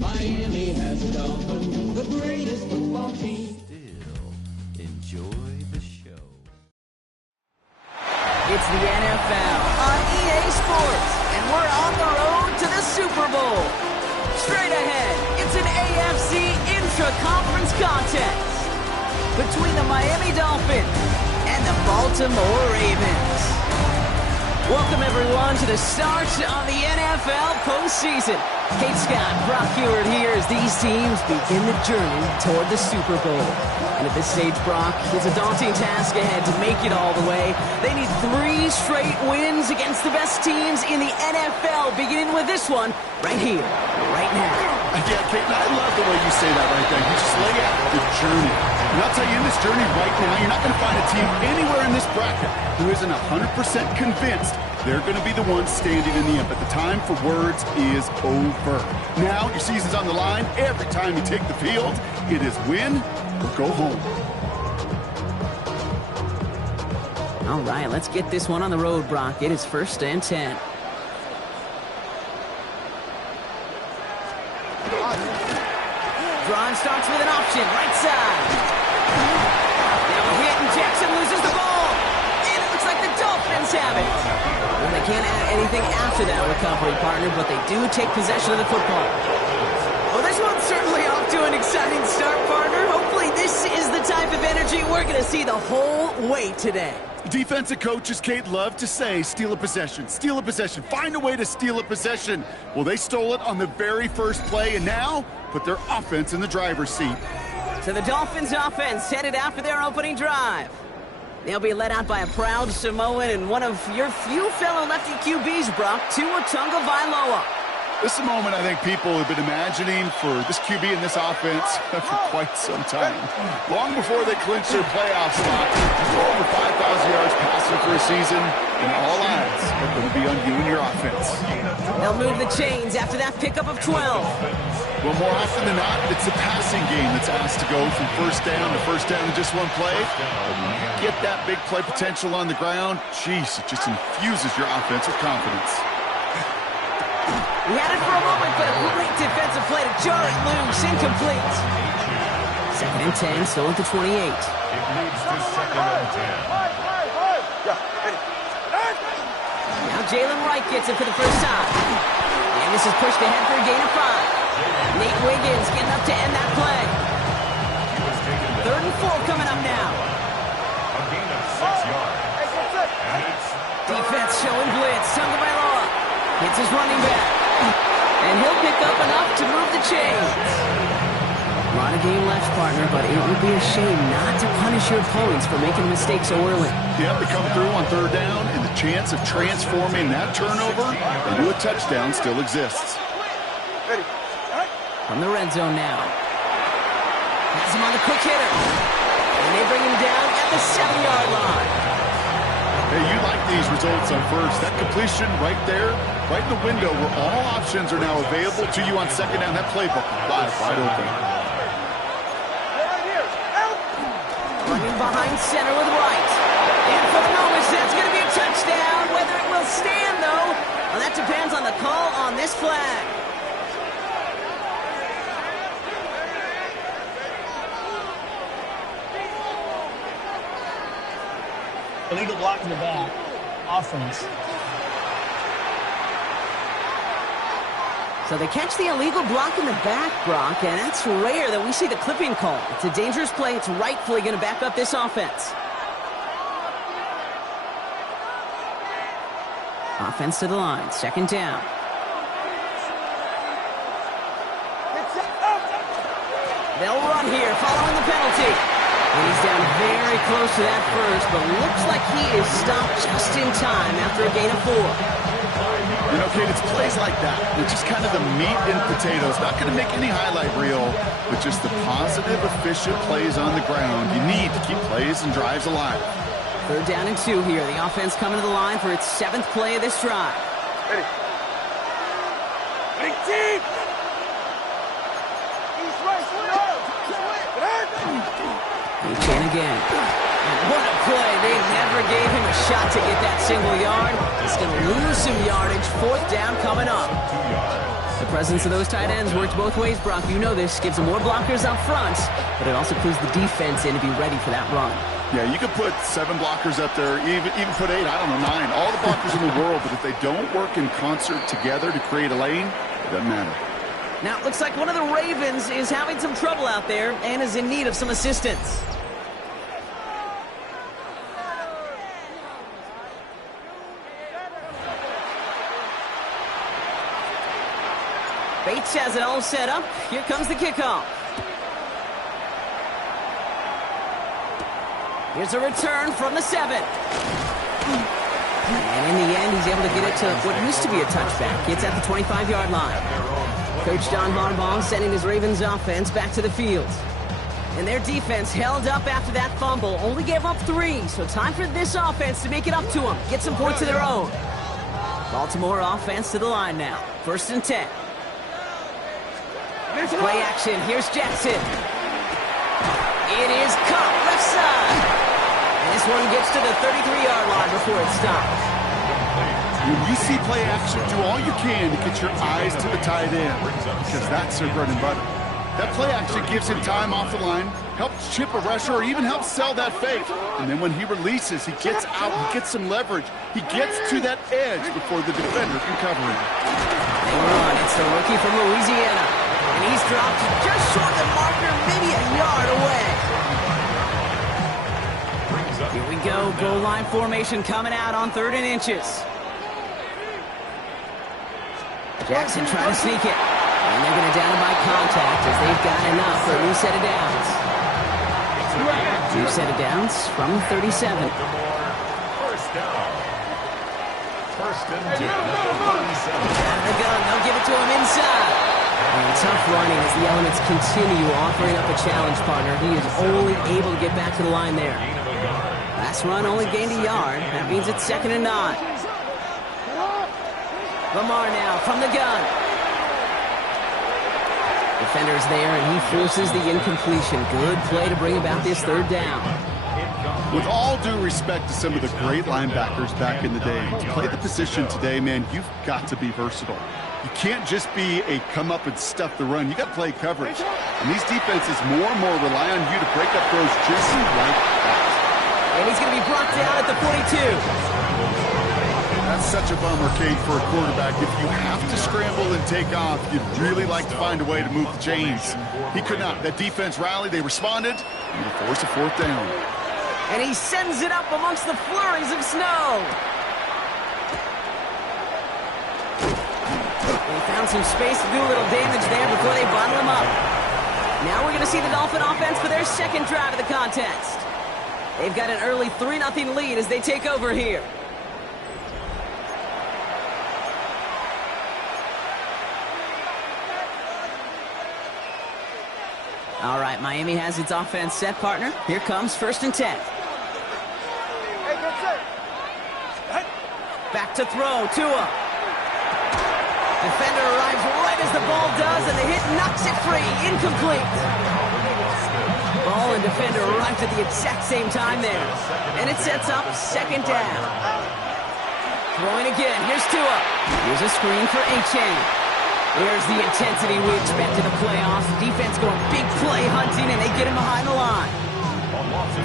Miami has the Dolphins, the greatest football team. Still, enjoy the show. It's the NFL on EA Sports, and we're on the road to the Super Bowl. Straight ahead, it's an AFC intra-conference contest between the Miami Dolphins and the Baltimore Ravens. Welcome, everyone, to the start of the NFL postseason. Kate Scott, Brock Hewitt here as these teams begin the journey toward the Super Bowl. And at this stage, Brock, it's a daunting task ahead to make it all the way. They need 3 straight wins against the best teams in the NFL, beginning with this one right here, right now. Yeah, Kate, I love the way you say that right there. You just lay out the journey. And I'll tell you, in this journey right now, you're not going to find a team anywhere in this bracket who isn't 100% convinced they're going to be the ones standing in the end. But the time for words is over. Now, your season's on the line. Every time you take the field, it is win or go home. All right, let's get this one on the road, Brock. It is 1st and 10. Drive starts with an option, right side. Now a hit, and Jackson loses the ball. And it looks like the Dolphins have it. Well, they can't add anything after that recovery, partner, but they do take possession of the football. Well, this one's certainly off to an exciting start, partner. Hopefully this is the type of energy we're going to see the whole way today. Defensive coaches, Kate, love to say, steal a possession, find a way to steal a possession. Well, they stole it on the very first play, and now put their offense in the driver's seat. So the Dolphins offense headed out for their opening drive. They'll be led out by a proud Samoan and one of your few fellow lefty QBs, Brock, Tua Tagovailoa. This is a moment I think people have been imagining for this QB and this offense for quite some time. Long before they clinched their playoff spot, over 5,000 yards passing for a season, and all eyes are going to be on you and your offense. They'll move the chains after that pickup of 12. Well, more often than not, it's the passing game that's asked to go from first down in just one play. But when you get that big play potential on the ground, geez, it just infuses your offense with confidence. He had it for a moment, but a great defensive play to jar it loose. Incomplete. 2nd and 10, still at the 28. It leads to 2nd and 10. Now Jalen Wright gets it for the first time. And this is pushed ahead for a gain of 5. Nate Wiggins getting up to end that play. 3rd and 4 coming up now. A gain of 6 yards. And it's Defense showing blitz. Tagovailoa hits his running back. And he'll pick up enough to move the chains. A lot of game left, partner, but it would be a shame not to punish your opponents for making mistakes so early. Yep, they come through on 3rd down, and the chance of transforming that turnover into a touchdown still exists. From the red zone now. Has him on the quick hitter. And they bring him down at the 7-yard line. Hey, you like these results on first. That completion right there, right in the window where all options are now available to you on 2nd down. That playbook lies wide open. Running behind center with Wright. And for the moment, that's going to be a touchdown. Whether it will stand, though, well, that depends on the call on this flag. Illegal block in the back. Offense. So they catch the illegal block in the back, Brock, and that's rare that we see the clipping call. It's a dangerous play. It's rightfully going to back up this offense. Offense to the line. 2nd down. They'll run here following the penalty. And he's down very close to that first, but looks like he is stopped just in time after a gain of 4. You know, Kate, it's plays like that. It's just kind of the meat and potatoes. Not going to make any highlight reel, but just the positive, efficient plays on the ground. You need to keep plays and drives alive. 3rd down and 2 here. The offense coming to the line for its 7th play of this drive. ready. Big team! He can again. And what a play. They never gave him a shot to get that single yard. He's going to lose some yardage. 4th down coming up. The presence of those tight ends works both ways, Brock. You know this. Gives them more blockers up front, but it also clues the defense in to be ready for that run. Yeah, you could put 7 blockers up there, even put 8, I don't know, 9. All the blockers in the world, but if they don't work in concert together to create a lane, it doesn't matter. Now, it looks like one of the Ravens is having some trouble out there and is in need of some assistance. Bates has it all set up. Here comes the kickoff. Here's a return from the 7. And in the end, he's able to get it to what used to be a touchback. It's at the 25-yard line. Coach John Harbaugh sending his Ravens offense back to the field. And their defense held up after that fumble. Only gave up 3, so time for this offense to make it up to them. Get some points of their own. Baltimore offense to the line now. 1st and 10. Play action. Here's Jackson. It is caught left side. And this one gets to the 33-yard line before it stops. When you see play action, do all you can to get your eyes to the tight end, because that's their bread and butter. That play action gives him time off the line, helps chip a rusher, or even helps sell that fake. And then when he releases, he gets out, he gets some leverage. He gets to that edge before the defender can cover him. Run. It's the rookie from Louisiana. And he's dropped just short of the marker, maybe a yard away. Here we go. Goal line formation coming out on 3rd and inches. Jackson trying to sneak it. And they're going to down him by contact as they've got enough for a new set of downs. New set of downs from 37. First down. 1st and 10. Out of the gun. They'll give it to him inside. And tough running as the elements continue offering up a challenge partner. He is only able to get back to the line there. Last run only gained a yard. That means it's 2nd and 9. Lamar now from the gun. Defender's there, and he forces the incompletion. Good play to bring about this 3rd down. With all due respect to some of the great linebackers back in the day, to play the position today, man, you've got to be versatile. You can't just be a come up and stuff the run. You got to play coverage. And these defenses more and more rely on you to break up throws just like that. And he's going to be brought down at the 42. That's such a bummer, Kate, for a quarterback. If you have to scramble and take off, you'd really like to find a way to move the chains. He could not. That defense rallied. They responded. And they forced a 4th down. And he sends it up amongst the flurries of snow. They found some space to do a little damage there before they bottle him up. Now we're going to see the Dolphin offense for their 2nd drive of the contest. They've got an early 3-0 lead as they take over here. All right, Miami has its offense set, partner. Here comes 1st and 10. Back to throw, Tua. Defender arrives right as the ball does, and the hit knocks it free. Incomplete. Ball and defender arrived at the exact same time there. And it sets up 2nd down. Throwing again. Here's Tua. Here's a screen for A-Chain. There's the intensity we expect in the playoffs. Defense going big play hunting, and they get him behind the line.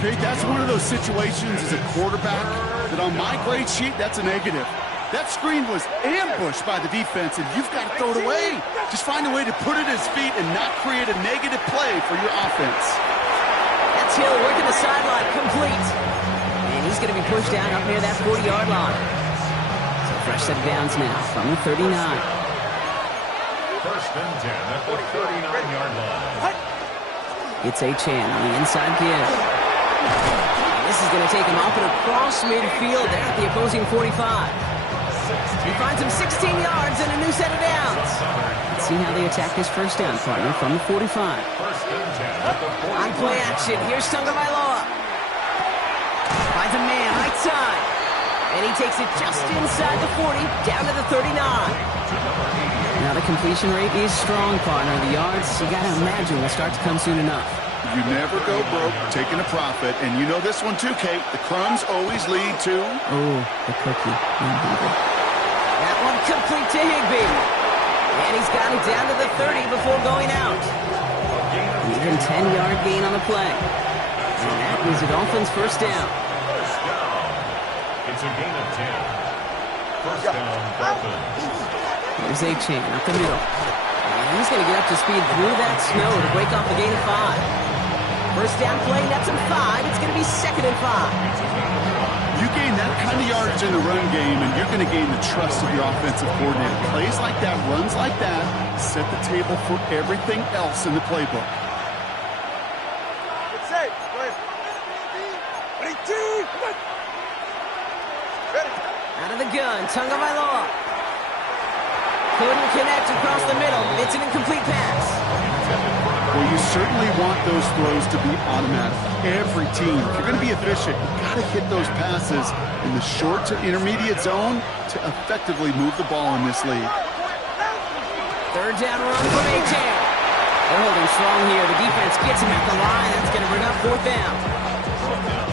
Okay, that's one of those situations as a quarterback that on my grade sheet, that's a negative. That screen was ambushed by the defense, and you've got to throw it away. Just find a way to put it at his feet and not create a negative play for your offense. That's Hill working the sideline, complete. And he's going to be pushed down up near that 40-yard line. So fresh set of downs now from the 39. 1st and 10 at the 39-yard line. It's A-Chan on the inside give. And this is going to take him off and across midfield there at the opposing 45. He finds him 16 yards and a new set of downs. Let's see how they attack this 1st down, partner, from the 45. 1st and 10 at the 45. On play action, here's Tagovailoa. Finds a man right side. And he takes it just inside the 40, down to the 39. Now the completion rate is strong, partner. The yards, you got to imagine, will start to come soon enough. You never go broke taking a profit. And you know this one too, Kate. The crumbs always lead to... Oh, the cookie. That one complete to Higbee. And he's got it down to the 30 before going out. Even 10-yard gain on the play. And that is the Dolphins' first down. First down. It's a gain of 10. First down, Dolphins. Here's A-Chain up the middle. And he's going to get up to speed through that snow to break off a gain of 5. First down play, that's a 5. It's going to be 2nd and 5. You gain that kind of yardage in the run game, and you're going to gain the trust of your offensive coordinator. Plays like that, runs like that, set the table for everything else in the playbook. Out of the gun, Tagovailoa. Couldn't connect across the middle. It's an incomplete pass. Well, you certainly want those throws to be automatic. Every team, if you're going to be efficient, you've got to hit those passes in the short to intermediate zone to effectively move the ball in this league. Third down run from A-Chain. They're holding strong here. The defense gets him at the line. That's going to bring up 4th down.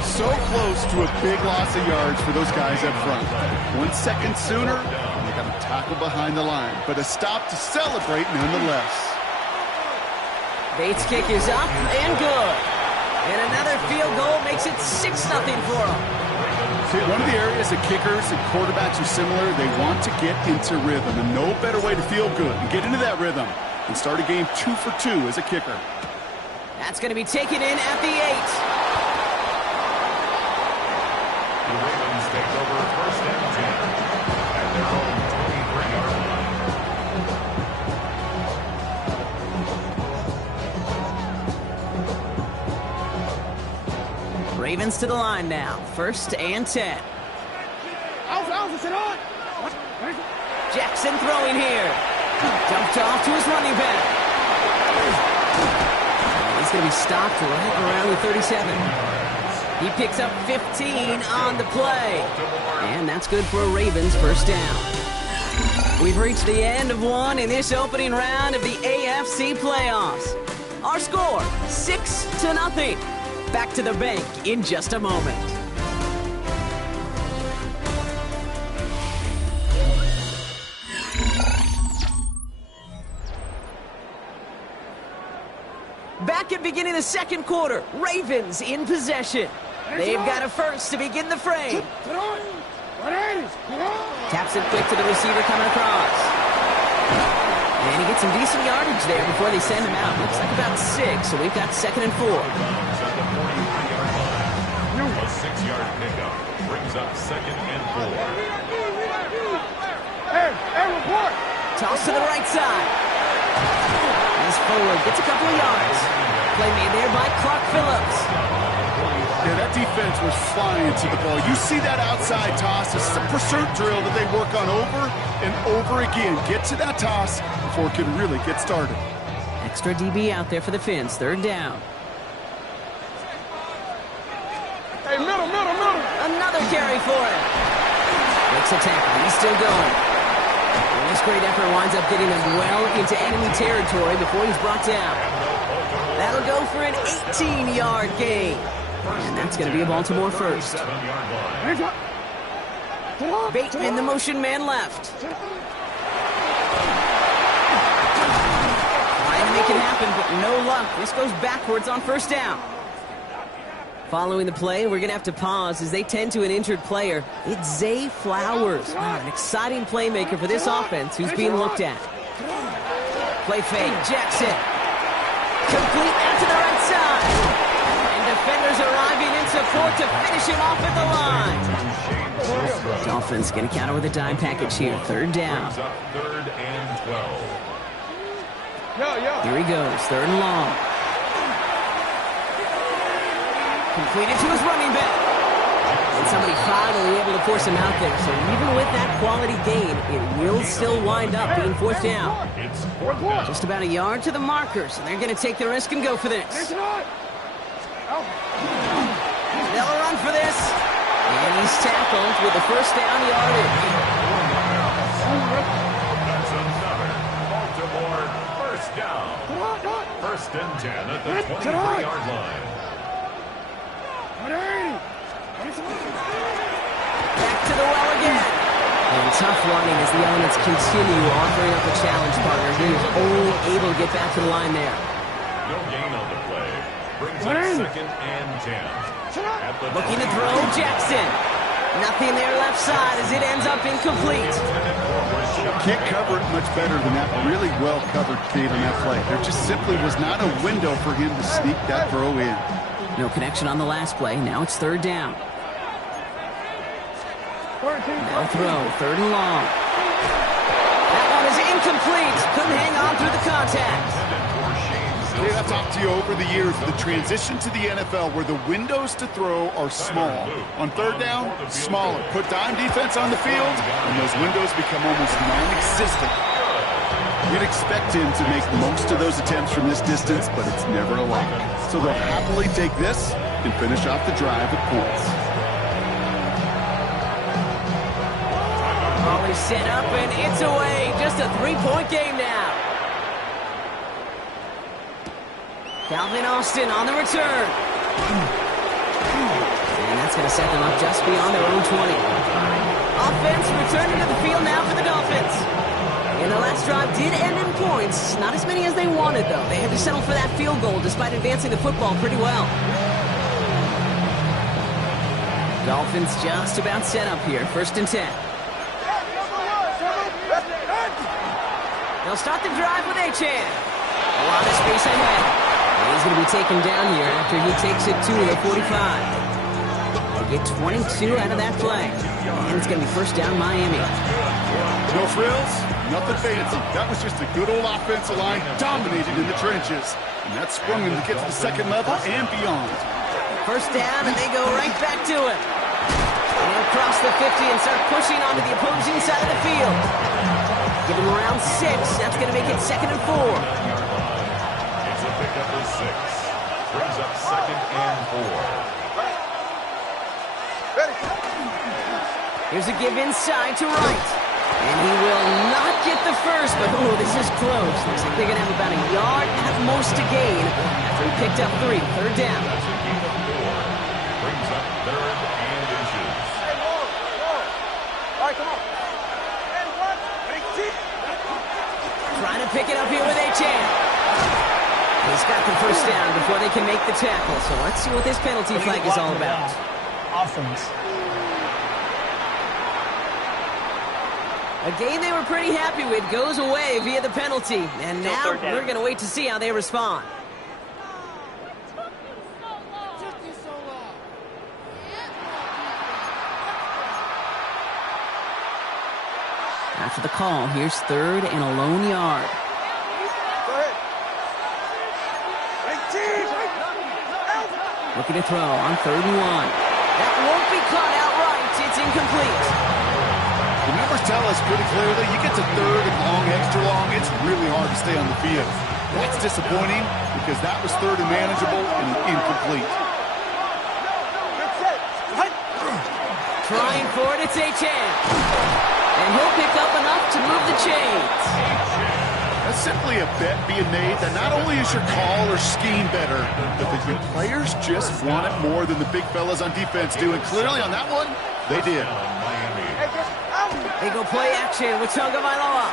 So close to a big loss of yards for those guys up front. 1 second sooner, and they got to tackle behind the line. But a stop to celebrate nonetheless. Bates' kick is up and good. And another field goal makes it 6-0 for them. See, one of the areas that kickers and quarterbacks are similar, they want to get into rhythm. And no better way to feel good and get into that rhythm and start a game 2 for 2 as a kicker. That's going to be taken in at the 8. The Ravens take over first and 10 at their own 23-yard line. Ravens to the line now. 1st and 10. Jackson throwing here. Dumped off to his running back. He's going to be stopped right around the 37. He picks up 15 on the play. And that's good for a Ravens first down. We've reached the end of one in this opening round of the AFC playoffs. Our score, 6-0. Back to the bank in just a moment. Back at beginning the second quarter, Ravens in possession. They've got a first to begin the frame. Taps it quick to the receiver coming across. And he gets some decent yardage there before they send him out. Looks like about 6, so we've got 2nd and 4. A 6-yard pickup brings up 2nd and 4. Toss to the right side. He's forward, gets a couple of yards. Play made there by Clark Phillips. Yeah, that defense was flying to the ball. You see that outside toss. This is a pursuit drill that they work on over and over again. Get to that toss before it can really get started. Extra DB out there for the Fins. 3rd down. Hey, middle. Another carry for him. Makes a tackle. He's still going. And this great effort winds up getting him well into enemy territory before he's brought down. That'll go for an 18-yard gain. And that's going to be a Baltimore first. Bateman, the motion man left. Trying to make it happen, but no luck. This goes backwards on 1st down. Following the play, we're going to have to pause as they tend to an injured player. It's Zay Flowers. Wow, an exciting playmaker for this offense who's being looked at. Play fake, Jackson. Complete out to the right side. And defenders arriving in support to finish him off at the line. Dolphins going to counter with a dime package here. 3rd down. 3rd and 12. Here he goes, 3rd and long. Completed to his running back. And somebody finally able to force him out there. So even with that quality gain, it will still wind up being 4th down. It's 4th down. Just about a yard to the markers, and they're going to take the risk and go for this. They'll run for this. And he's tackled with the 1st down yardage. That's another Baltimore first down. 1st and 10 at the 23-yard line. Back to the well again. And tough running as the elements continue offering up a challenge partner. He is only able to get back to the line there. No gain on the play. Brings up 2nd and 10. Looking to throw, Jackson. Nothing there left side as it ends up incomplete. Can't cover it much better than that. Really well covered, Kate, on that play. There just simply was not a window for him to sneak that throw in. No connection on the last play. Now it's 3rd down. Now throw, 3rd and long. That one is incomplete. Couldn't hang on through the contact. I've talked to you over the years of the transition to the NFL where the windows to throw are small. On 3rd down, smaller. Put dime defense on the field, and those windows become almost non-existent. You'd expect him to make most of those attempts from this distance, but it's never a lock. So they'll happily take this and finish off the drive with points. Always set up, and it's away. Just a 3-point game now. Calvin Austin on the return. And that's going to set them up just beyond their own 20. Offense returning to the field now for the Dolphins. And the last drive did end in points. Not as many as they wanted, though. They had to settle for that field goal despite advancing the football pretty well. Dolphins just about set up here. 1st and 10. They'll start the drive with Achane. A lot of space ahead. He's going to be taken down here after he takes it to the 45. They get 22 out of that play. And it's going to be 1st down Miami. No frills, nothing fancy. That was just a good old offensive line dominated in the trenches. And that sprung him to get to the 2nd level and beyond. 1st down, and they go right back to it. And they'll cross the 50 and start pushing onto the opposing side of the field. Give him around 6. That's going to make it 2nd and 4. Pickup is 6. Brings up 2nd and 4. Here's a give inside to Wright. And he will not get the first, but oh, this is close. Looks like they're going to have about a yard at most to gain after he picked up 3. 3rd down. That's a gain of 4. Brings up 3rd and inches. All right, come on. And 1, Trying to pick it up here with Achane. He's got the 1st down before they can make the tackle. So let's see what this penalty flag is all about. Offense. A game they were pretty happy with goes away via the penalty. And now we're going to wait to see how they respond. After the call, here's 3rd and a lone yard. Looking to throw on 3rd and 1. That won't be caught outright. It's incomplete. The numbers tell us pretty clearly, you get to 3rd and long, extra long, it's really hard to stay on the field. That's disappointing because that was 3rd and manageable and incomplete. Trying for it, it's Achane. And he'll pick up enough to move the chains. That's simply a bet being made that not only is your call or scheme better, but that your players just want it more than the big fellas on defense do. And clearly on that one, they did. They go play action with Tagovailoa.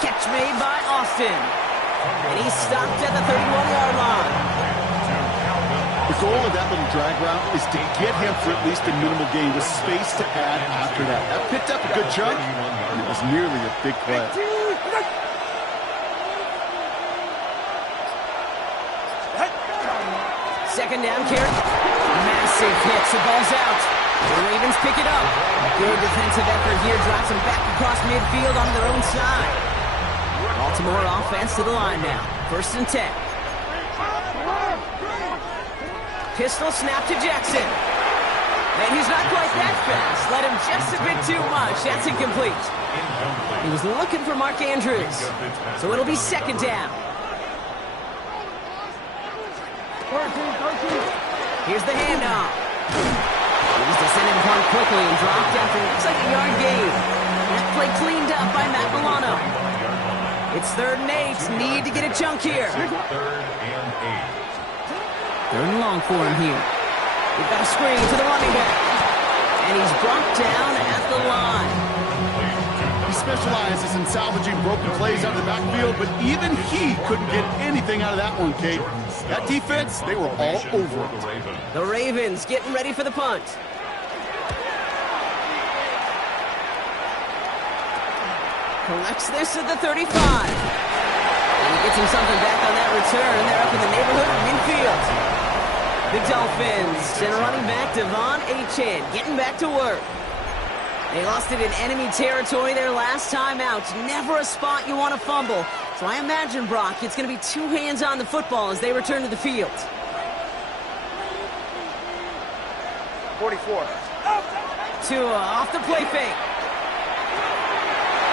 Catch made by Austin. And he's stopped at the 31-yard line. The goal of that little drag route is to get him for at least a minimal gain with space to add after that. That picked up a good chunk, and it was nearly a big play. 2nd down, carry. Massive hit, the ball's out. The Ravens pick it up. Good defensive effort here, drives them back across midfield on their own side. Baltimore offense to the line now. 1st and 10. Pistol snap to Jackson. And he's not quite that fast. Let him just a bit too much. That's incomplete. He was looking for Mark Andrews. So it'll be 2nd down. Here's the handoff. He's descending punt quickly and dropped after looks like a yard gain. That play cleaned up by Matt Milano. It's 3rd and 8. Need to get a chunk here. 3rd and 8. 3rd and long for him here. We've got a screen to the running back. And he's brought down at the line. He specializes in salvaging broken plays out of the backfield, but even he couldn't get anything out of that one, Kate. That defense, they were all over it. The Ravens getting ready for the punt. Collects this at the 35. And he gets him something back on that return. They're up in the neighborhood of midfield. The Dolphins and running back Devon Achane getting back to work. They lost it in enemy territory their last time out. Never a spot you want to fumble. So I imagine, Brock, it's going to be two hands on the football as they return to the field. 44. Tua off the play fake.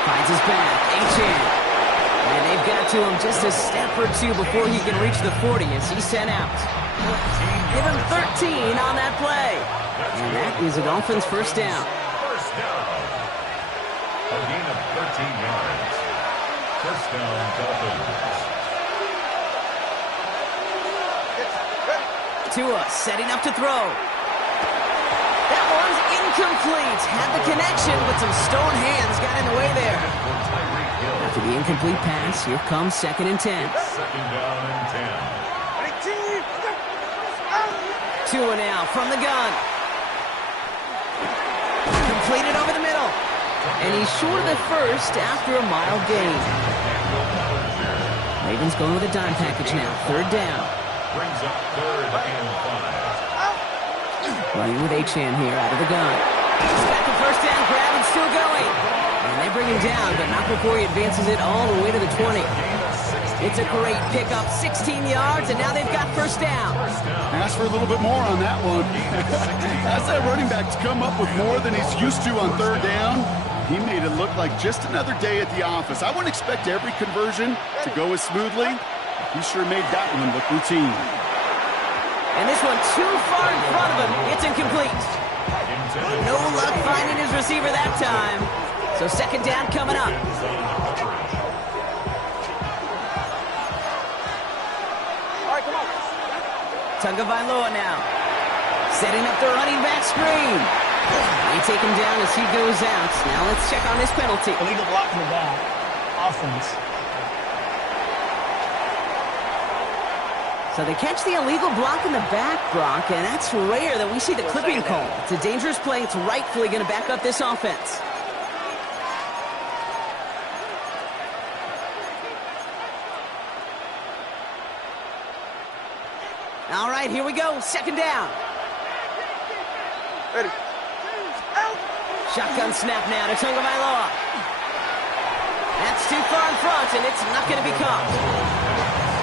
Finds his back, Achane. And they've got to him just a step or two before he can reach the 40 as he's sent out. Give him 13 on that play. And that is a Dolphins first down. First down. A gain of 13 yards. First down, Dolphins. Tua setting up to throw. That one's incomplete. Had the connection, but some stone hands got in the way there. After the incomplete pass, here comes 2nd and 10. Second down and 10. Tua now from the gun. Completed over the middle. And he's short of the first after a mild gain. Ravens going with a dime package now. 3rd down. Brings up 3rd and 5. Running with Achane here out of the gun. He's got the first down grab and still going. And they bring him down, but not before he advances it all the way to the 20. It's a great pickup, 16 yards, and now they've got first down. Ask for a little bit more on that one. As that running back's come up with more than he's used to on 3rd down, he made it look like just another day at the office. I wouldn't expect every conversion to go as smoothly. He sure made that one look routine. And this one too far in front of him. It's incomplete. No luck finding his receiver that time. So 2nd down coming up. Tagovailoa now. Setting up the running back screen. They take him down as he goes out. Now let's check on this penalty. Illegal block in the back. Offense. So they catch the illegal block in the back, Brock, and that's rare that we see the clipping call. It's a dangerous play. It's rightfully going to back up this offense. All right, here we go. 2nd down. Ready. Shotgun snap now to Tagovailoa. That's too far in front, and it's not going to be caught.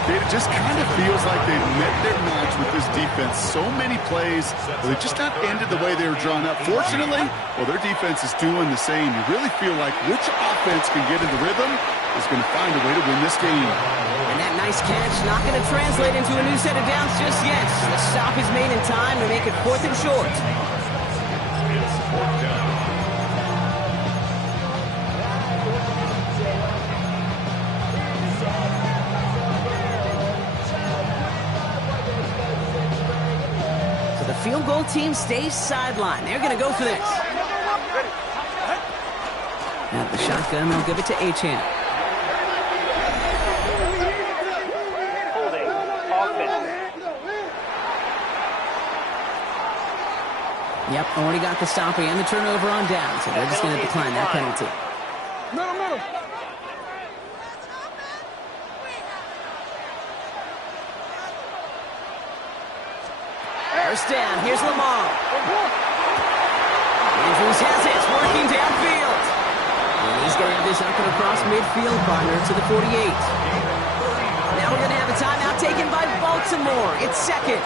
It just kind of feels like they've met their match with this defense. So many plays, but they've just not ended the way they were drawn up. Fortunately, well, their defense is doing the same. You really feel like which offense can get into rhythm is going to find a way to win this game. And that nice catch not going to translate into a new set of downs just yet. The stop is made in time to make it 4th and short. It's 4th down. So the field goal team stays sidelined. They're going to go for this. At the shotgun, they'll give it to Achane. Yep, already got the stop and the turnover on down, so they're just going to decline that penalty. Middle. First down, here's Lamar. Andrews has it, working downfield. And he's going to have this up and across midfield, partner, to the 48. Now we're going to have a timeout taken by Baltimore. It's 2nd.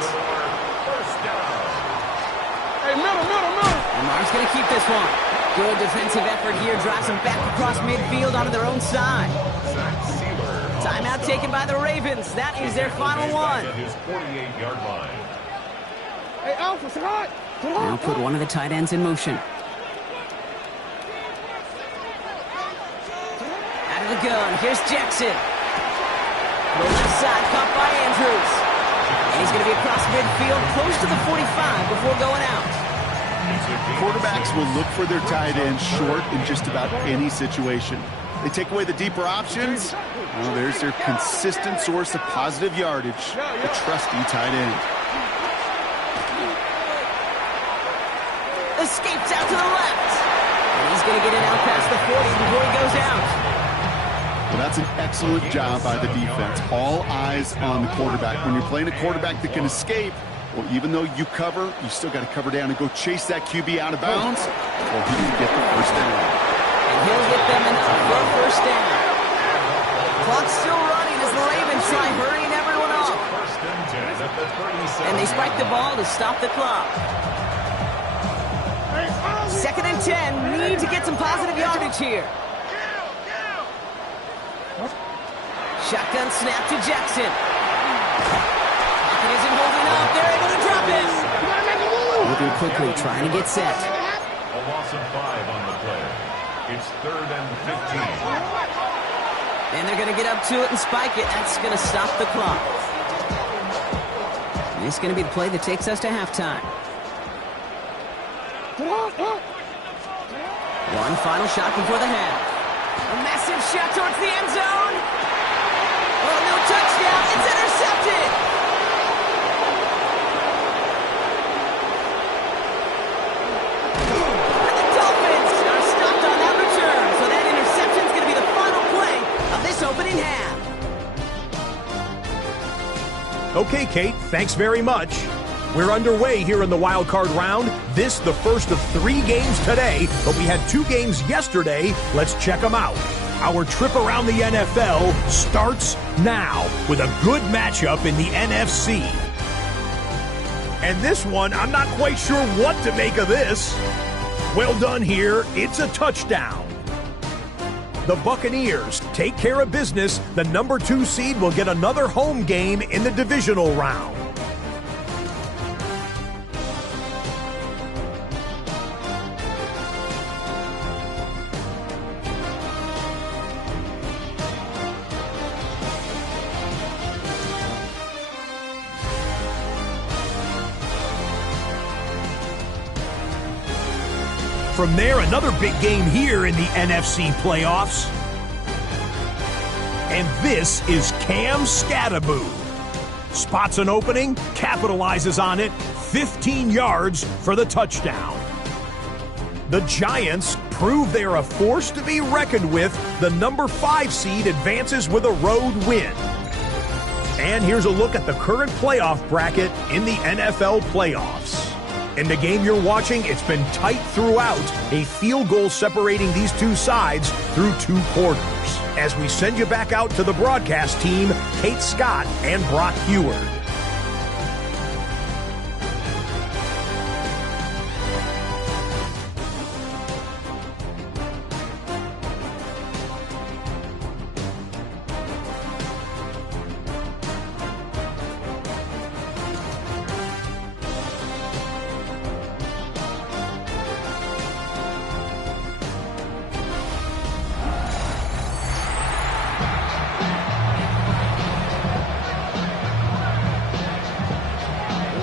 Hey, middle. Lamar's going to keep this one. Good defensive effort here. Drives them back across midfield onto their own side. Timeout taken by the Ravens. That is their final one. His 48-yard line. Hey, Alpha, say hi. Now put one of the tight ends in motion. Out of the gun. Here's Jackson. The left side caught by Andrews. And he's going to be across midfield, close to the 45 before going out. Quarterbacks will look for their tight end short in just about any situation. They take away the deeper options. Well, there's their consistent source of positive yardage, the trusty tight end. Escapes out to the left. And he's going to get it out past the 40 before he goes out. Well, that's an excellent job by the defense. All eyes on the quarterback. When you're playing a quarterback that can escape, well, even though you cover, you still got to cover down and go chase that QB out of bounds, or he can get the first down. And he'll get them enough for a first down. Clock's still running as the Ravens try hurrying everyone off. And they spike the ball to stop the clock. 2nd and 10. Need to get some positive yardage here. Shotgun snap to Jackson. Pocket isn't holding up. They're able to drop him. Moving quickly, trying to get set. A loss of 5 on the play. It's 3rd and 15. And they're going to get up to it and spike it. That's going to stop the clock. And it's going to be the play that takes us to halftime. One final shot before the half. A massive shot towards the end zone. Oh, no touchdown. It's intercepted. And the Dolphins are stopped on that return. So that interception is going to be the final play of this opening half. Okay, Kate, thanks very much. We're underway here in the Wildcard round. This the first of 3 games today, but we had 2 games yesterday. Let's check them out. Our trip around the NFL starts now with a good matchup in the NFC. And this one, I'm not quite sure what to make of this. Well done here. It's a touchdown. The Buccaneers take care of business. The number 2 seed will get another home game in the divisional round. From there, another big game here in the NFC playoffs. And this is Cam Scattaboo. Spots an opening, capitalizes on it, 15 yards for the touchdown. The Giants prove they are a force to be reckoned with. The number 5 seed advances with a road win. And here's a look at the current playoff bracket in the NFL playoffs. In the game you're watching, it's been tight throughout, a field goal separating these 2 sides through 2 quarters. As we send you back out to the broadcast team, Kate Scott and Brock Heward.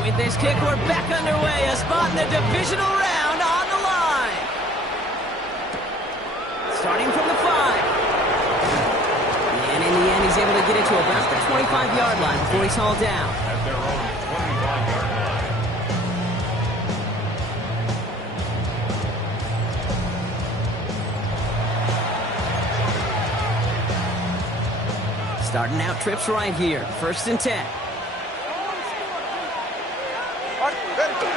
With this kick, we're back underway. A spot in the divisional round on the line. Starting from the 5. And in the end, he's able to get it to about the 25-yard line before he's hauled down. At their own 25-yard line. Starting out trips right here. 1st and 10.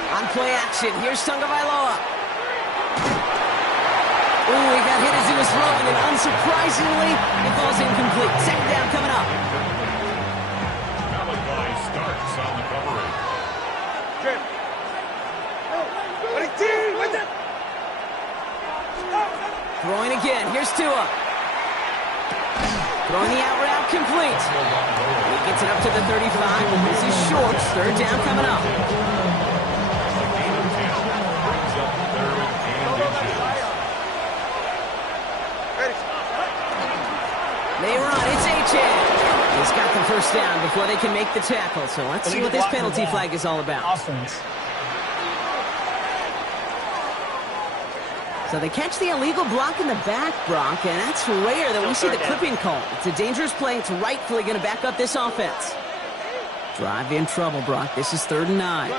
On play action, here's Tagovailoa. Ooh, he got hit as he was throwing, and unsurprisingly, it falls incomplete. 2nd down coming up. Malachi starts on the coverage. Throwing again, here's Tua. Throwing the out route complete. He gets it up to the 35, and this is short. 3rd down coming up. They run, it's Achane. He's got the first down before they can make the tackle. So let's see what this penalty flag is all about. Offense. So they catch the illegal block in the back, Brock, and that's rare that we see the clipping call. It's a dangerous play. It's rightfully going to back up this offense. Drive in trouble, Brock. This is 3rd and 9.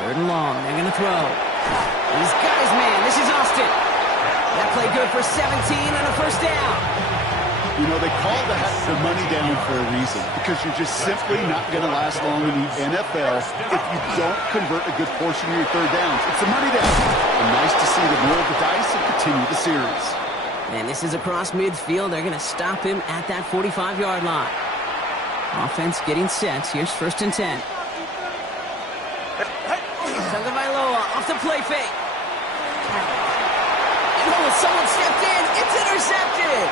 Third and long. They're going to throw. He's got his man. This is Austin. That play good for 17 and a first down. You know, they call that the money down for a reason, because you're just simply not going to last long in the NFL if you don't convert a good portion of your third downs. It's the money down. And nice to see them roll the dice and continue the series. And this is across midfield. They're going to stop him at that 45-yard line. Offense getting set. Here's 1st and 10. Tagovailoa off the play fake. Oh, someone stepped in. It's intercepted.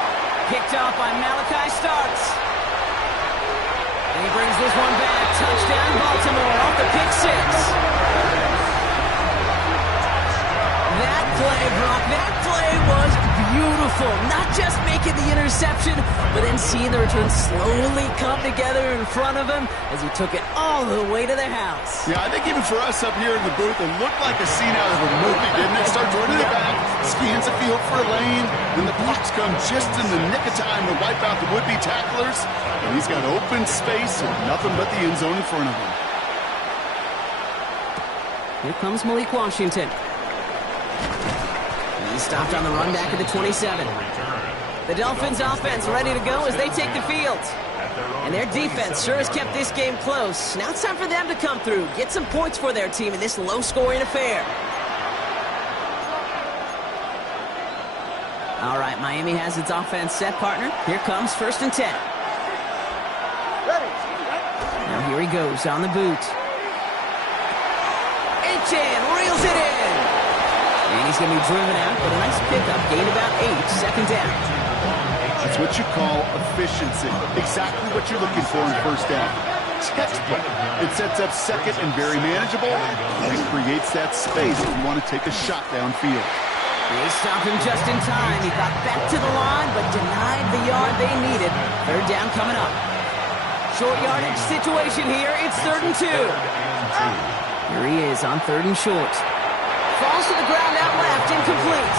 Picked off by Malachi Starks. And he brings this one back. Touchdown, Baltimore off the pick 6. That play, Brock, that play was beautiful. Not just making the interception, but then seeing the return slowly come together in front of him as he took it all the way to the house. Yeah, I think even for us up here in the booth, it looked like a scene out of a movie, didn't it? Starts running it back, scans the field for a lane, then the blocks come just in the nick of time to wipe out the would-be tacklers, and he's got open space and nothing but the end zone in front of him. Here comes Malik Washington. He's stopped on the run back at the 27. The Dolphins offense ready to go as they take the field. And their defense sure has kept this game close. Now it's time for them to come through, get some points for their team in this low-scoring affair. All right, Miami has its offense set, partner. Here comes 1st and 10. Now here he goes on the boot. Achan reels it in. And he's going to be driven out, but a nice pickup. Gain about 8, 2nd down. That's what you call efficiency. Exactly what you're looking for in 1st down. Textbook. It sets up 2nd and very manageable. And it creates that space if you want to take a shot downfield. They stopped him just in time. He got back to the line, but denied the yard they needed. 3rd down coming up. Short yardage situation here. It's 3rd and 2. Here he is on 3rd and short. Falls to the ground out left, incomplete.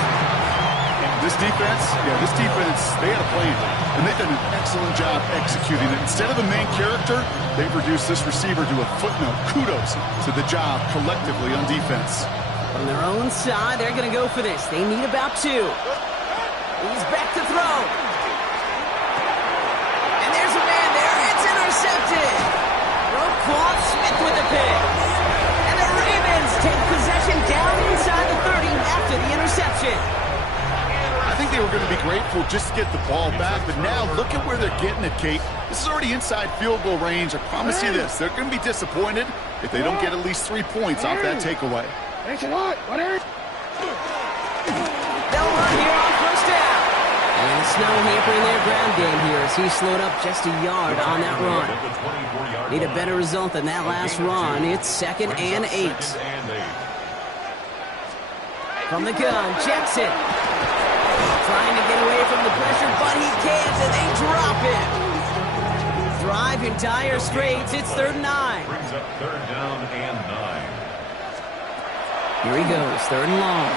This defense, they had a plan, and they've done an excellent job executing it. Instead of a main character, they've reduced this receiver to a footnote. Kudos to the job collectively on defense. On their own side, they're going to go for this. They need about 2. He's back to throw. And there's a man there. It's intercepted. Roquan Smith with the pick. And the Ravens take possession down inside the 30 after the interception. I think they were going to be grateful just to get the ball back, but now look at where they're getting it, Kate. This is already inside field goal range. I promise you this, they're going to be disappointed if they don't get at least 3 points off that takeaway. Thanks a lot. Whatever. They'll run here on 1st down. And the snow hampering their ground game here as he slowed up just a yard on that run. Need a better result than that last run. It's 2nd and 8. From the gun, Jackson. Trying to get away from the pressure, but he can't, and they drop him. Drive in dire straits. It's 3rd and 9. Brings up 3rd down and 9. Here he goes, 3rd and long.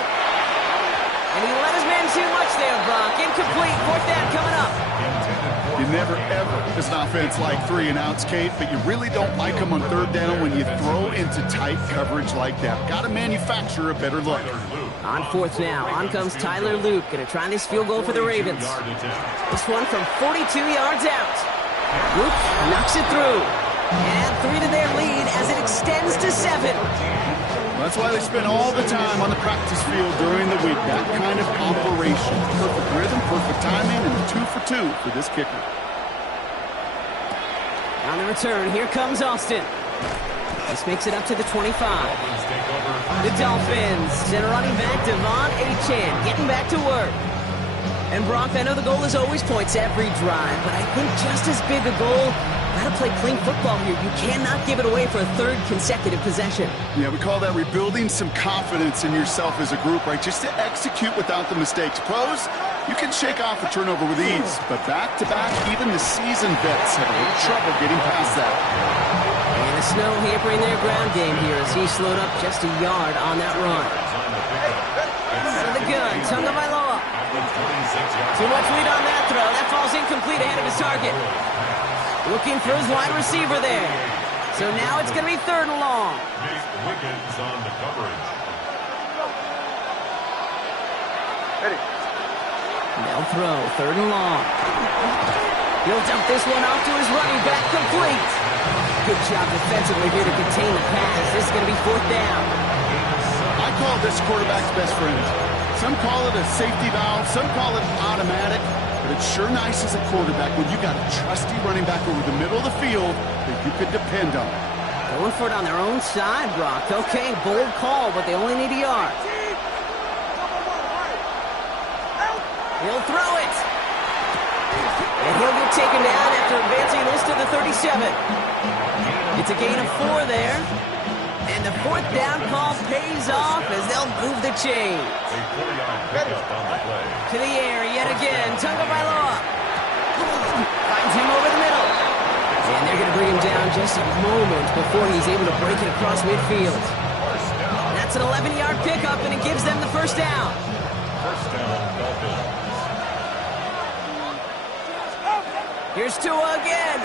And he let his man too much there, Brock. Incomplete, 4th down coming up. You never, ever, as an offense, like 3 and outs, Kate, but you really don't like them on 3rd down when you throw into tight coverage like that. Got to manufacture a better look. On 4th now, on comes Tyler Luke. Going to try this field goal for the Ravens. This one from 42 yards out. Luke knocks it through. And 3 to their lead as it extends to 7. That's why they spend all the time on the practice field during the week. That kind of operation. Perfect rhythm, perfect timing, and a 2 for 2 for this kicker. On the return, here comes Austin. This makes it up to the 25. The Dolphins send a running back, Devon Achan, getting back to work. And Brock, I know the goal is always points every drive, but I think just as big a goal, got to play clean football here. You cannot give it away for a 3rd consecutive possession. Yeah, we call that rebuilding some confidence in yourself as a group, right? Just to execute without the mistakes. Pros, you can shake off a turnover with ease, but back-to-back, even the seasoned vets have a little trouble getting past that. And the snow hampering their ground game here as he slowed up just a yard on that run. Out of the gun, Tagovailoa. Too much lead on that throw. That falls incomplete ahead of his target. Looking for his wide receiver there. So now it's going to be 3rd and long. Wiggins on the coverage. They'll throw 3rd and long. He'll dump this one off to his running back, complete. Good job defensively here to contain the pass. This is going to be 4th down. I call this quarterback's best friend. Some call it a safety valve, some call it automatic, but it's sure nice as a quarterback when you got a trusty running back over the middle of the field that you could depend on. Going for it on their own side, Brock. Okay, bold call, but they only need a yard. He'll throw it. And he'll get taken down after advancing this to the 37. It's a gain of 4 there. And the 4th down call pays off as they'll move the chain. To the air yet again. Tagovailoa finds him over the middle. And they're going to bring him down just a moment before he's able to break it across midfield. That's an 11-yard pickup, and it gives them the 1st down. First down, Dolphins. Here's Tua again.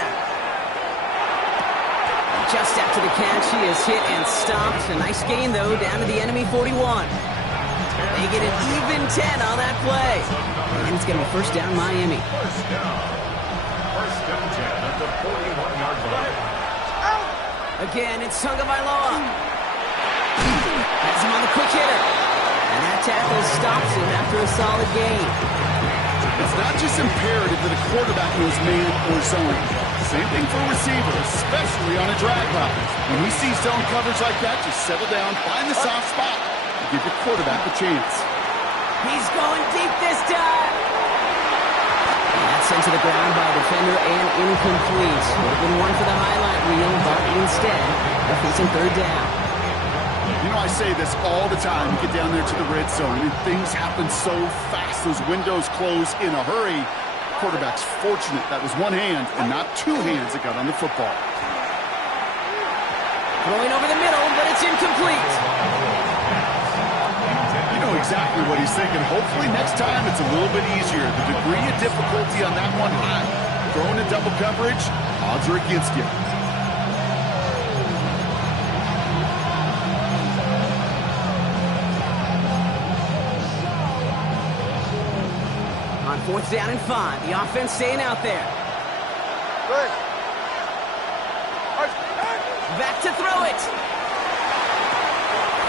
Just after the catch, he is hit and stopped. A nice gain, though, down to the enemy 41. They get an even 10 on that play. And it's going to be 1st down, Miami. First and 10 at the 41-yard line. Again, it's Tagovailoa. Has him on the quick hitter. And that tackle stops him after a solid gain. It's not just imperative that a quarterback knows man or zone. Same thing for a receiver, especially on a drag route. When we see zone coverage like that, just settle down, find the soft spot, and give your quarterback a chance. He's going deep this time. And that's sent to the ground by a defender and incomplete. Would have been one for the highlight reel, but instead, they're facing 3rd down. You know, I say this all the time. You get down there to the red zone, and things happen so fast. Those windows close in a hurry. Quarterback's fortunate that was one hand and not 2 hands that got on the football. Throwing over the middle, but it's incomplete. You know exactly what he's thinking. Hopefully next time it's a little bit easier. The degree of difficulty on that one high. Throwing in double coverage, odds are against you. On 4th down and 5, the offense staying out there. Back to throw it.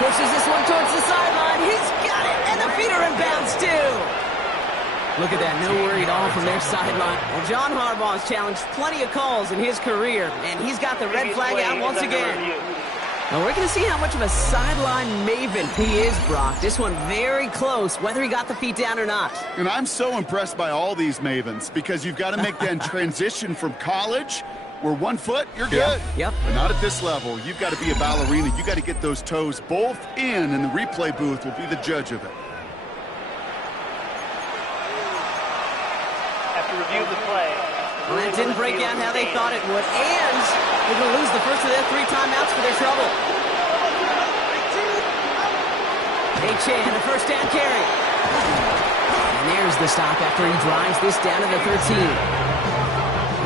Pushes this one towards the sideline. He's got it, and the feet are in bounds too. Look at that, no worry at all from their sideline. Well, John Harbaugh's challenged plenty of calls in his career, and he's got the red flag out once again. Well, we're going to see how much of a sideline maven he is, Brock. This one very close, whether he got the feet down or not. And I'm so impressed by all these mavens because you've got to make that transition from college where 1 foot, you're good. Yep. But not at this level. You've got to be a ballerina. You've got to get those toes both in, and the replay booth will be the judge of it. After review of the play. Well, that didn't break out how they thought it would, and they're going to lose the first of their 3 timeouts for their trouble. H.A. the 1st down carry. And there's the stop after he drives this down to the 13.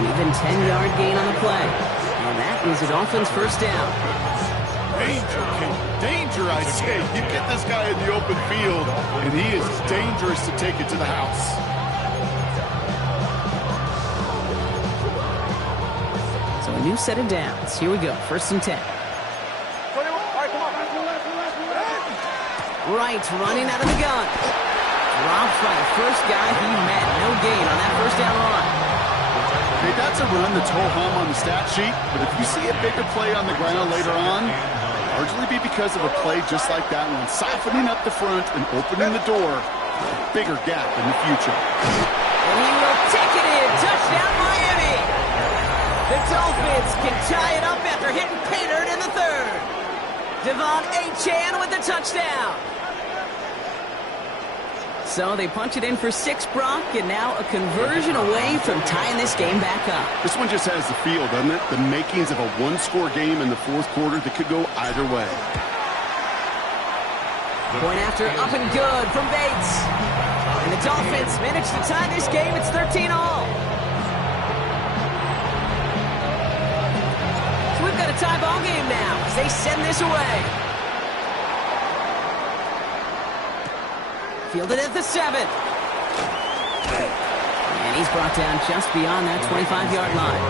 An even 10-yard gain on the play. And that is the Dolphins' 1st down. Danger, King. Danger, I say. You get this guy in the open field, and he is dangerous to take it to the house. So a new set of downs. Here we go. 1st and 10. Right, running out of the gun. Dropped by the first guy he met. No gain on that 1st down run. Hey, that's a run that's ho-hum on the stat sheet, but if you see a bigger play on the ground later on, it'll largely be because of a play just like that one, softening up the front and opening the door for a bigger gap in the future. And he will take it in. Touchdown, Miami. The Dolphins can tie it up after hitting Painter in the 3rd. Devon Achane with the touchdown. So they punch it in for 6, Brock, and now a conversion away from tying this game back up. This one just has the feel, doesn't it? The makings of a one-score game in the fourth quarter that could go either way. Point after, up and good from Bates. And the Dolphins manage to tie this game. It's 13-all. So we've got a tie ball game now as they send this away. Fielded at the 7. And he's brought down just beyond that 25-yard line.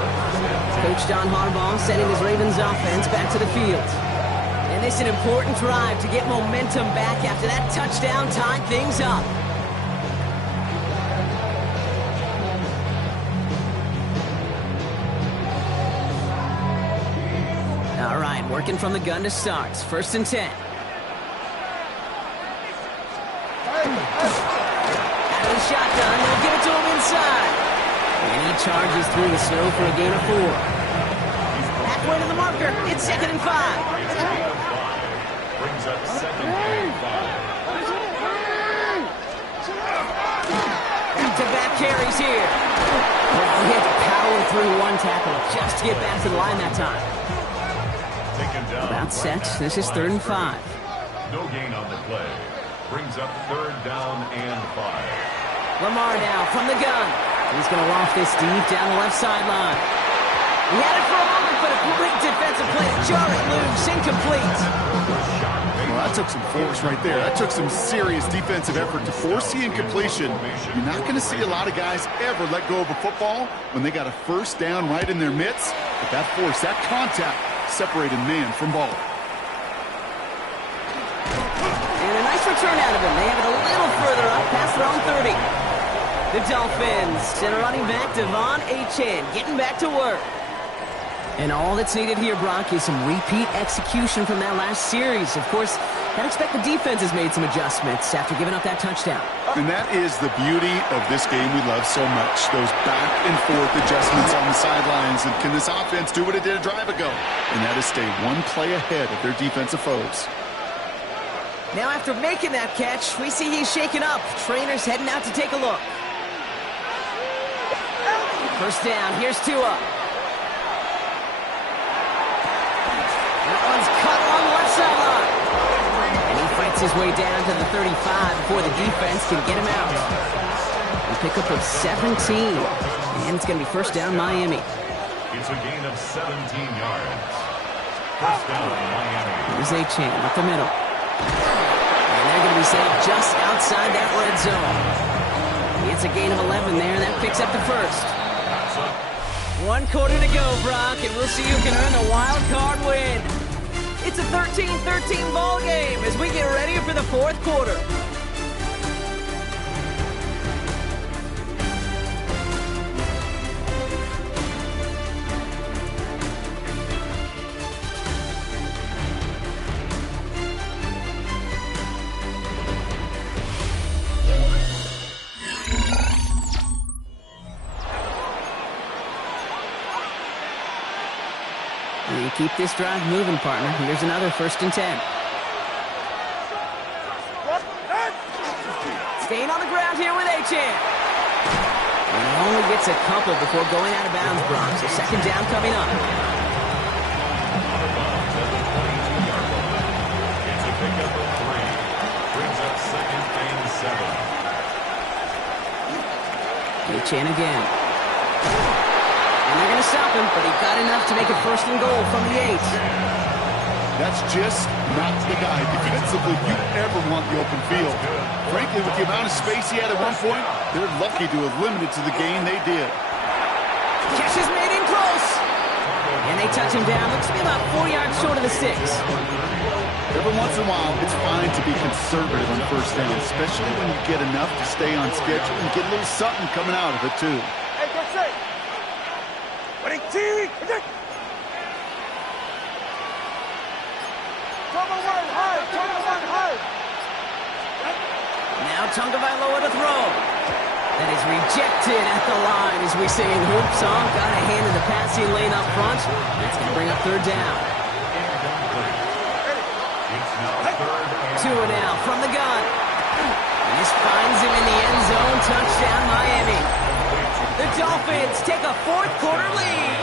Coach John Harbaugh sending his Ravens offense back to the field. And it's an important drive to get momentum back after that touchdown tied things up. All right, working from the gun to start. 1st and 10. Out of the shotgun, they'll give it to him inside. And he charges through the snow for a gain of 4. Halfway to the marker, it's 2nd and 5. Brings up 2nd and 5. Back-to-back carries here. Well, he had to power through one tackle just to get back to the line that time. Taken down. About set. This is 3rd and 5. No gain on the play. Brings up 3rd down and 5. Lamar now from the gun. He's going to loft this deep down the left sideline. He had it for a moment, but a great defensive play to jar it loose. Incomplete. Well, that took some force right there. That took some serious defensive effort to force the incompletion. You're not going to see a lot of guys ever let go of a football when they got a 1st down right in their midst. But that force, that contact, separated man from ball. And a nice return out of him. They have it a little further up past their own 30. The Dolphins and running back Devon Achane getting back to work. And all that's needed here, Brock, is some repeat execution from that last series. Of course, I expect the defense has made some adjustments after giving up that touchdown. And that is the beauty of this game we love so much. Those back and forth adjustments on the sidelines. And can this offense do what it did a drive ago? And that is stay one play ahead of their defensive foes. Now after making that catch, we see he's shaken up. Trainer's heading out to take a look. 1st down, here's Tua. That one's cut along the left sideline. And he fights his way down to the 35 before the defense can get him out. A pickup of 17. And it's going to be 1st down Miami. It's a gain of 17 yards. 1st down Miami. Here's Achane up the middle. And they're going to be safe just outside that red zone. It's a gain of 11 there. That picks up the 1st. 1 quarter to go, Brock, and we'll see who can earn the wild card win. It's a 13-13 ball game as we get ready for the 4th quarter. You keep this drive moving, partner. Here's another 1st and 10. Staying on the ground here with Achane. And he only gets a couple before going out of bounds, Brock. So 2nd down coming up. It's a pickup of 3. Brings up 2nd and 7. Achane again. And they're going to stop him, but he got enough to make it 1st and goal from the 8. That's just not the guy defensively you ever want the open field. Frankly, with the amount of space he had at one point, they're lucky to have limited to the gain they did. Catch is made in close. And they touch him down. Looks to be about 4 yards short of the 6. Every once in a while, it's fine to be conservative on 1st down, especially when you get enough to stay on schedule and get a little something coming out of it, too. Hey, that's it. Now Tagovailoa to throw. That is rejected at the line, as we say in Hoop Song. Got a hand in the passing lane up front. That's going to bring up 3rd down. Tua now from the gun. And this finds him in Touchdown, Miami. The Dolphins take a fourth quarter lead.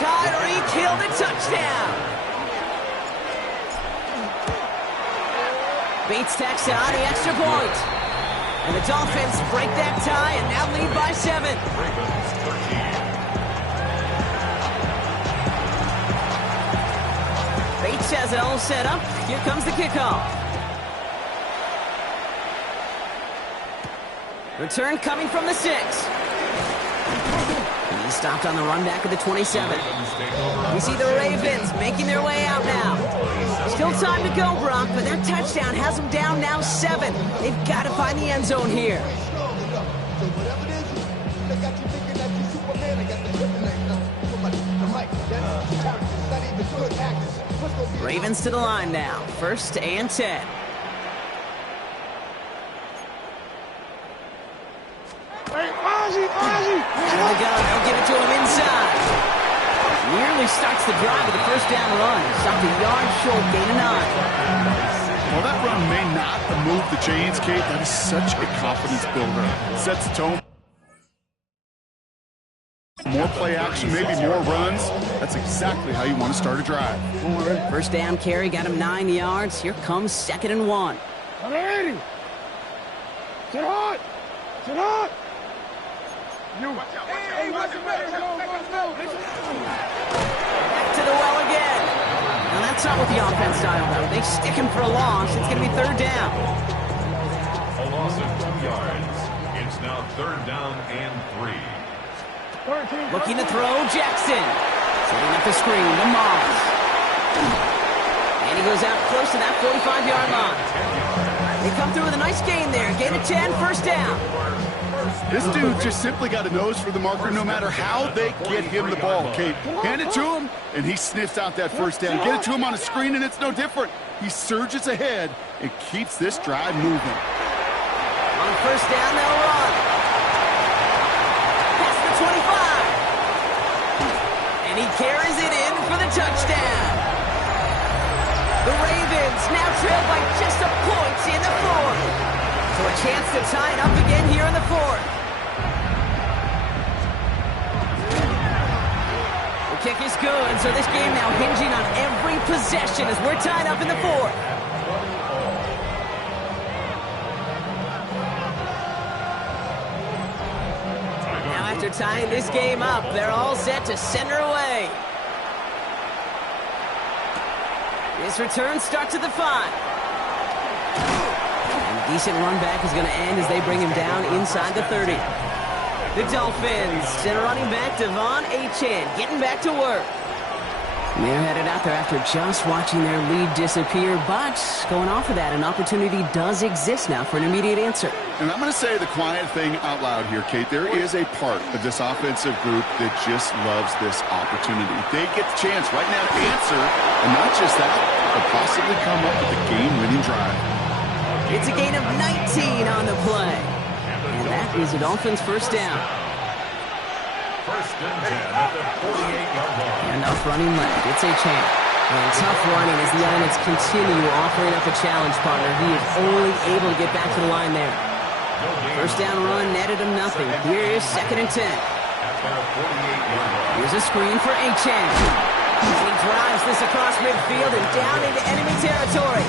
Tyreek Hill the touchdown. Bates tacks on the extra point. And the Dolphins break that tie and now lead by 7. Bates has it all set up. Here comes the kickoff. Return coming from the 6. He stopped on the run back at the 27. We see the Ravens making their way out now. Still time to go, Brock, but that touchdown has them down now 7. They've got to find the end zone here. Ravens to the line now. 1st and 10. Out of the gun, they'll give it to him inside. Nearly starts the drive with the first down run. Stopped a yard short, gain of 9. Well, that run may not move the chains, Kate. That is such a confidence builder. Sets the tone. More play action, maybe more runs. That's exactly how you want to start a drive. First down carry, got him 9 yards. Here comes 2nd and 1. Sit hot! Sit hot! Back to the well again. Now that's not what the offense style though. They stick him for a loss. It's going to be 3rd down. A loss of 2 yards. It's now 3rd down and 3. Looking to throw, Jackson. Setting up the screen to Moss. And he goes out close to that 45-yard line. They come through with a nice gain there. Gain of 10, 1st down. This dude just simply got a nose for the marker no matter how they get him the ball, Kate. Hand it to him, and he sniffs out that 1st down. Get it to him on a screen, and it's no different. He surges ahead and keeps this drive moving. On 1st down, they'll run. Past the 25. And he carries it in for the touchdown. The Ravens now trail by just a point in the 4th. So a chance to tie it up again here in the 4th. The kick is good, so this game now hinging on every possession as we're tied up in the 4th. Now after tying this game up, they're all set to send her away. This return starts at the 5. Decent run back is going to end as they bring him down inside the 30. The Dolphins send a running back, Devon Achane, getting back to work. And they're headed out there after just watching their lead disappear, but going off of that, an opportunity does exist now for an immediate answer. And I'm going to say the quiet thing out loud here, Kate. There is a part of this offensive group that just loves this opportunity. They get the chance right now to answer, and not just that, but possibly come up with a game-winning drive. It's a gain of 19 on the play. And that is the Dolphins' 1st down. 1st and 10 at the 48-yard line. Enough running left. It's Achane. And tough running as the Elements continue offering up a challenge partner. He is only able to get back to the line there. 1st down run netted him nothing. Here is 2nd and 10. Here's a screen for Achane. He drives this across midfield and down into enemy territory.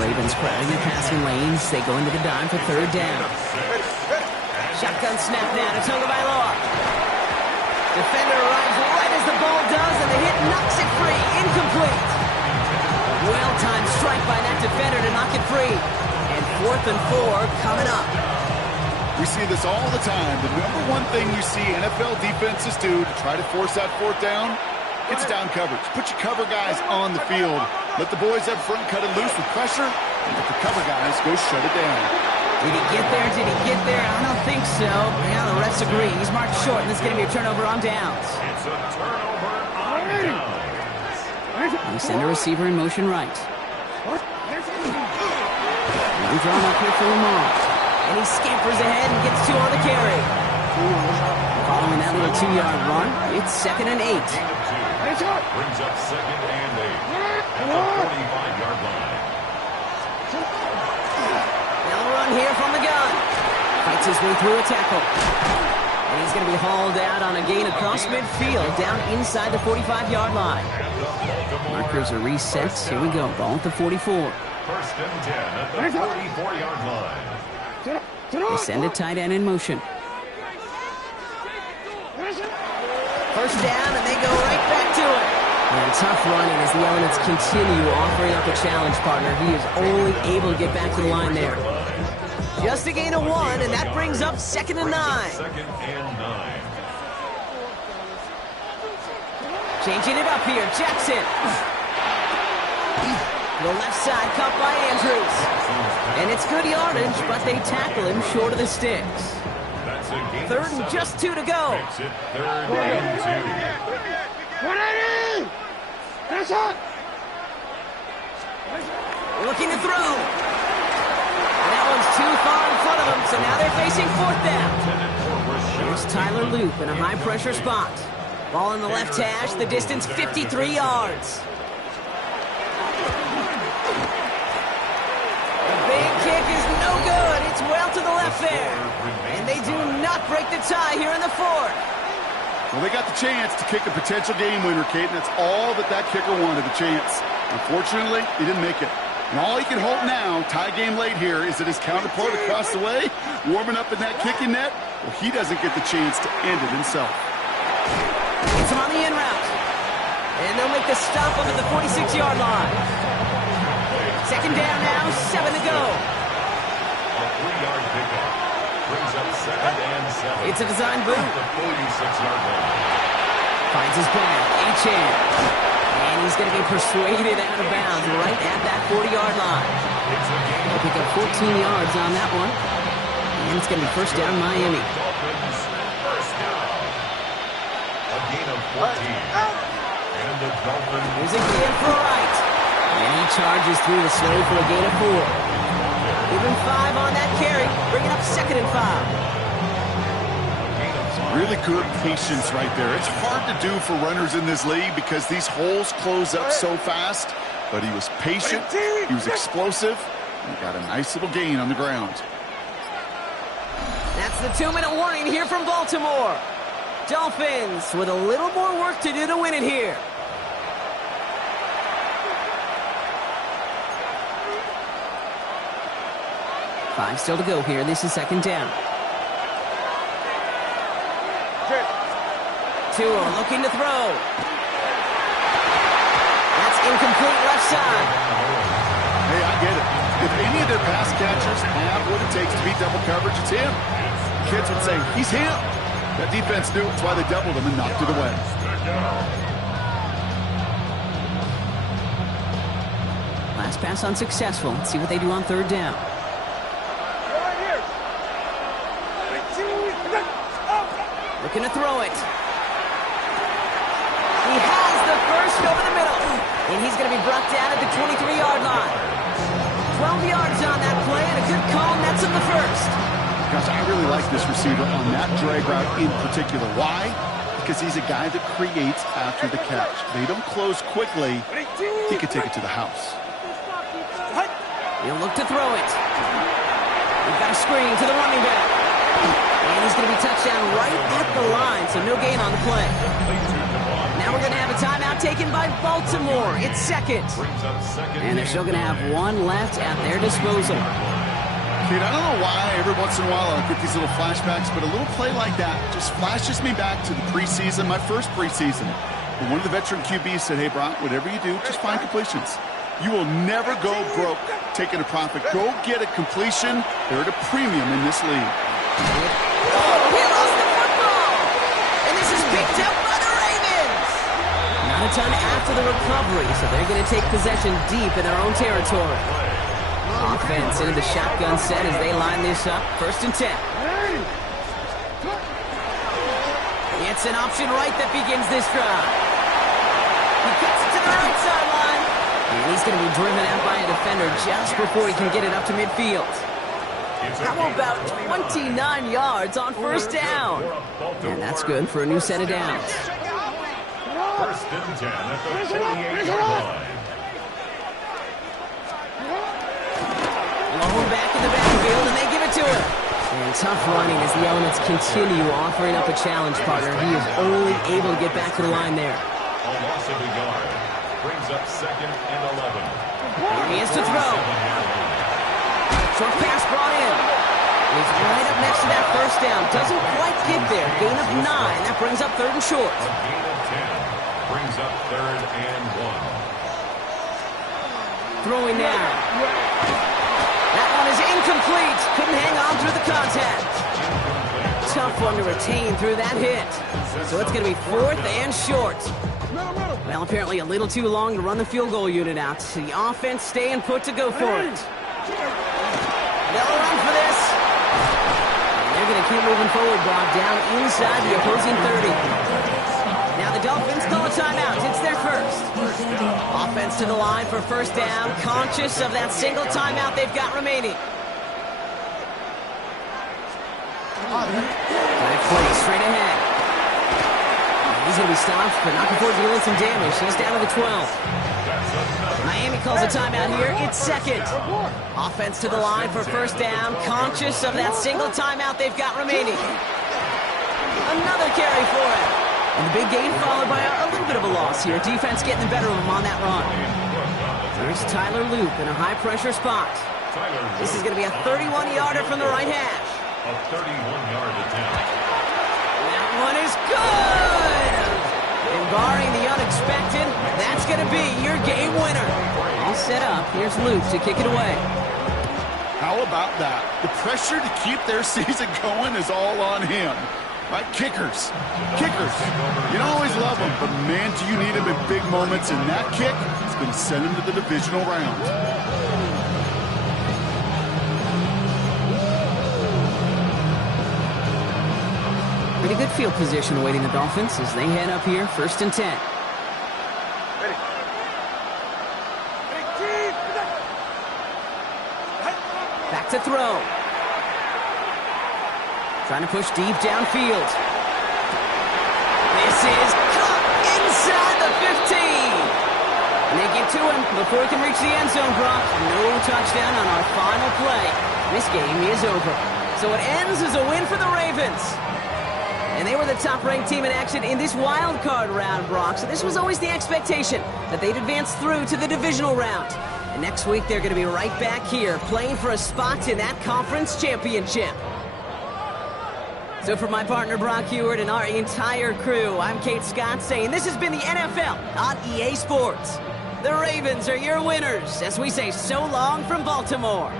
Ravens crowding the passing lanes. They go into the dime for 3rd down. Shotgun snap now to Tagovailoa. Defender arrives right as the ball does, and the hit knocks it free. Incomplete. Well-timed strike by that defender to knock it free. And 4th and 4 coming up. We see this all the time. The number one thing you see NFL defenses do to try to force that 4th down, it's down coverage. Put your cover guys on the field. Let the boys up front cut it loose with pressure, and let the cover guys go shut it down. Did he get there? Did he get there? I don't think so. Yeah, the refs agree. He's marked short, and this is going to be a turnover on downs. It's a turnover on downs. We send a receiver in motion right. One drawn up here for Lamar. And he scampers ahead and gets 2 on the carry. Following that little 2-yard run, it's 2nd and 8. Brings up 2nd and 8 at the 45-yard line. Now the run here from the gun. Fights his way through a tackle. And he's going to be hauled out on a gain across midfield, down inside the 45-yard line. Markers are reset. Here we go. Ball at the 44. First and 10 at the 44-yard line. They send a tight end in motion. First down, and they go right back to it. And tough running as the elements continue offering up a challenge partner. He is only able to get back to the line there. Just a gain of 1, and that brings up 2nd and 9. Second and 9. Changing it up here, Jackson. To the left side, caught by Andrews. And it's good yardage, but they tackle him short of the sticks. That's a gain of 3rd and 7. just 2 to go. Makes it 3rd and 2. 180! That's hot! Looking to throw. And that one's too far in front of them, so now they're facing 4th down. Here's Tyler Loop in a high-pressure spot. Ball in the left hash, the distance 53 yards. The big kick is no good. It's well to the left there. And they do not break the tie here in the 4th. Well, they got the chance to kick a potential game winner, Kate, and that's all that kicker wanted, a chance. Unfortunately, he didn't make it. And all he can hope now, tie game late here, is that his counterpart across the way, warming up in that kicking net, well, he doesn't get the chance to end it himself. It's him on the in route. And they'll make the stop up at the 46-yard line. 2nd down now, 7 to go. A 3-yard pickup. Brings up 2nd and 7. It's a design boot. The 46-yard line. Finds his back, Achane. And he's going to be persuaded out of bounds right at that 40-yard line. They'll pick up 14 yards on that one. And it's going to be 1st down, Miami. Dolphins, 1st down. A gain of 14. And the Dolphins. Here's a give for right. And he charges through the snow for a gain of 4. Give him 5 on that carry, bringing up 2nd and 5. Really good patience right there. It's hard to do for runners in this league because these holes close up so fast. But he was patient, he was explosive, and got a nice little gain on the ground. That's the 2-minute warning here from Baltimore. Dolphins with a little more work to do to win it here. Five still to go here. This is 2nd down. Tua looking to throw. That's incomplete left side. Hey, I get it. If any of their pass catchers have what it takes to beat double coverage, it's him. Kids would say, he's him. That defense knew it's why they doubled him and knocked it away. Last pass unsuccessful. Let's see what they do on 3rd down. Looking to throw it. He has the first over the middle. And he's going to be brought down at the 23-yard line. 12 yards on that play and a good call, and that's in the 1st. Gosh, I really like this receiver on that drag route in particular. Why? Because he's a guy that creates after the catch. They don't close quickly. He could take it to the house. He'll look to throw it. We've got a screen to the running back. And he's going to be touched down right at the line, so no gain on the play. Now we're going to have a timeout taken by Baltimore. It's 2nd. And they're still going to have 1 left at their disposal. Kid, I don't know why every once in a while I get these little flashbacks, but a little play like that just flashes me back to the preseason, my first preseason. And one of the veteran QBs said, hey, Brock, whatever you do, just find completions. You will never go broke taking a profit. Go get a completion. They're at a premium in this league. He lost the football! And this is picked up by the Ravens! Not a ton after the recovery, so they're going to take possession deep in their own territory. Offense into the shotgun set as they line this up. 1st and 10. It's an option right that begins this drive. He cuts it to the right sideline. And he's going to be driven out by a defender just before he can get it up to midfield. How about 29 yards on 1st down? And that's good for a new set of downs. 1st and 10 at the 48-yard line. Long back in the backfield, and they give it to him. And And tough running as the elements continue offering up a challenge, partner. He is only able to get back to the line there. A loss of a yard. Brings up 2nd and 11. Here he is to throw. Short pass brought in. He's right up next to that first down. Doesn't quite get there. Gain of 9. That brings up 3rd and short. A gain of 10. Brings up 3rd and 1. Throwing now. That one is incomplete. Couldn't hang on through the contact. Tough one to retain through that hit. So it's going to be 4th and short. Well, apparently a little too long to run the field goal unit out. The offense staying put to go for it. They'll run for this. And they're going to keep moving forward, Brock, down inside the opposing 30. Now the Dolphins call a timeout. It's their first. Offense to the line for first down, conscious of that single timeout they've got remaining. Good play straight ahead. He's going to be stopped, but not before dealing some damage. He's down to the 12. Miami calls a timeout here. It's 2nd. Offense to the line for first down, conscious of that single timeout they've got remaining. Another carry for him. And the big gain followed by a little bit of a loss here. Defense getting the better of him on that run. Here's Tyler Loop in a high-pressure spot. This is going to be a 31-yarder from the right hash. A 31-yard attempt. That one is good! And barring the unexpected, that's going to be your game winner. All set up. Here's Loop to kick it away. How about that? The pressure to keep their season going is all on him. Right? Kickers. You don't always love them, but man, do you need them in big moments, and that kick is going to send him to the divisional round. Pretty good field position awaiting the Dolphins as they head up here, 1st and 10. Back to throw. Trying to push deep downfield. This is caught inside the 15. And they get to him before he can reach the end zone, Brock. No touchdown on our final play. This game is over. So it ends as a win for the Ravens. And they were the top-ranked team in action in this wild card round, Brock. So this was always the expectation that they'd advance through to the divisional round. And next week, they're going to be right back here playing for a spot in that conference championship. So for my partner, Brock Heward, and our entire crew, I'm Kate Scott saying this has been the NFL on EA Sports. The Ravens are your winners as we say so long from Baltimore.